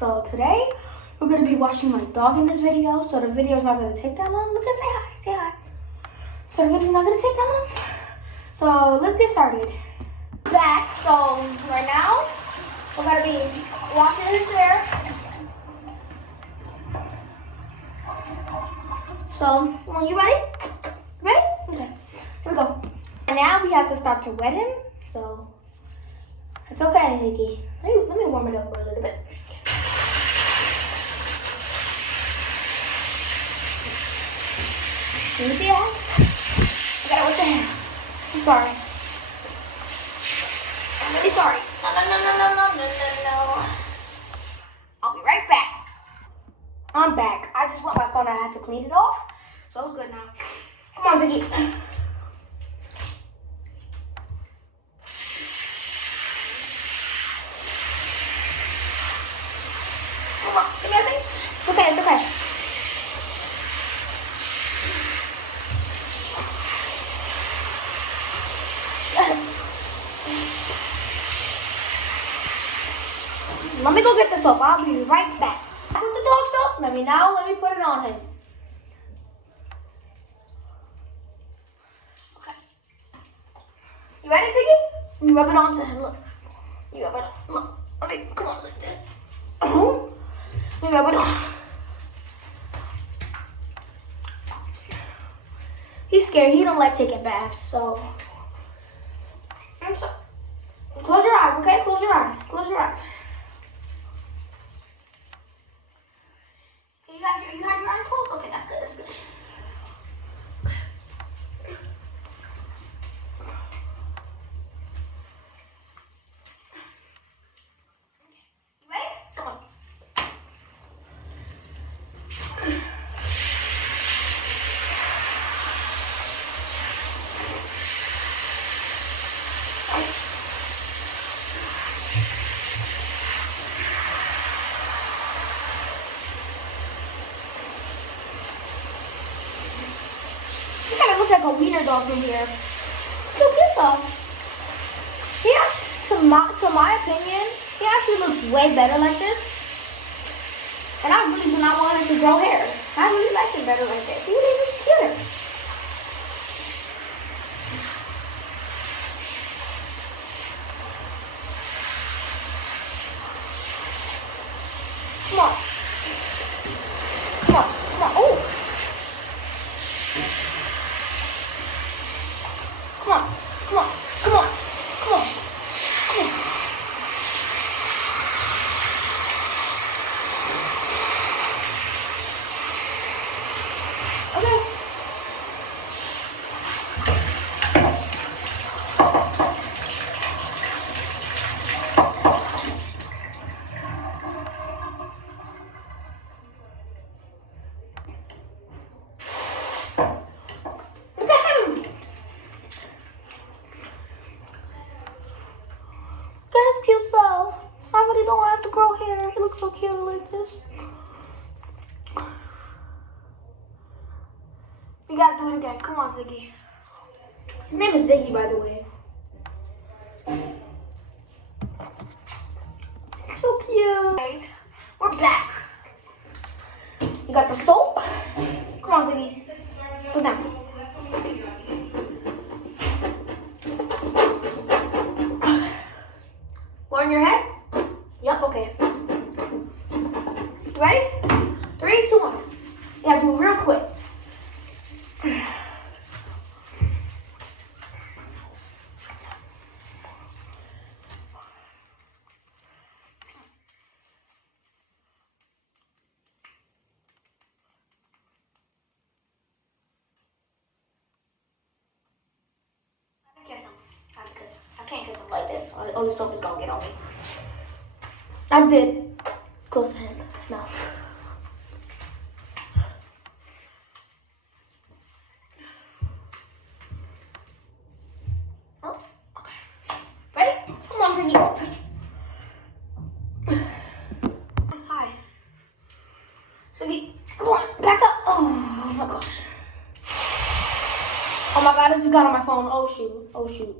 So today we're gonna be watching my dog in this video. So the video is not gonna take that long. Look at say hi, say hi. So the video's not gonna take that long. So let's get started. Back. So right now we're gonna be washing his hair. So you ready? Ready? Okay. Here we go. And now we have to start to wet him. So it's okay, Ziggy. Let me warm it up a little bit. Can you see that? I gotta wet the hair. I'm sorry. I'm really sorry. No. I'll be right back. I'm back. I just went my phone. I had to clean it off. So it's good now. Come on, Ziggy. Come on, give me a face. It's okay, it's okay. Let me go get the soap. I'll be right back. Put the dog soap. Let me put it on him. Okay. You ready, Ziggy? You rub it onto him. Look. You rub it on. Look. Okay, come on, like that. Let me rub it on. He's scared. He don't like taking baths, so. Close your eyes, okay? Close your eyes. Close your eyes. Okay, you have your eyes closed? Okay, that's good. That's good. Looks like a wiener dog from here. So cute though. He actually, to my opinion, he actually looks way better like this. And I really do not want him to grow hair. I really like it better like this. He really looks cuter. Come on. Come on. Come on. Oh. Come on, come on, come on, come on, come on. Okay. His cute self. I really don't have to grow hair. He looks so cute like this. We gotta do it again. Come on, Ziggy. His name is Ziggy, by the way. So cute. Guys, we're back. You got the soap. Come on, Ziggy. Put down. On your head? Yep, okay. Ready? 3, 2, 1. You gotta do it real quick. I can't kiss him like this. All the soap is gonna get on me. I did. Close to him. Mouth. Oh, okay. Ready? Come on, Ziggy. Hi. Ziggy, come on, back up. Oh my gosh. Oh my god, I just got on my phone. Oh shoot.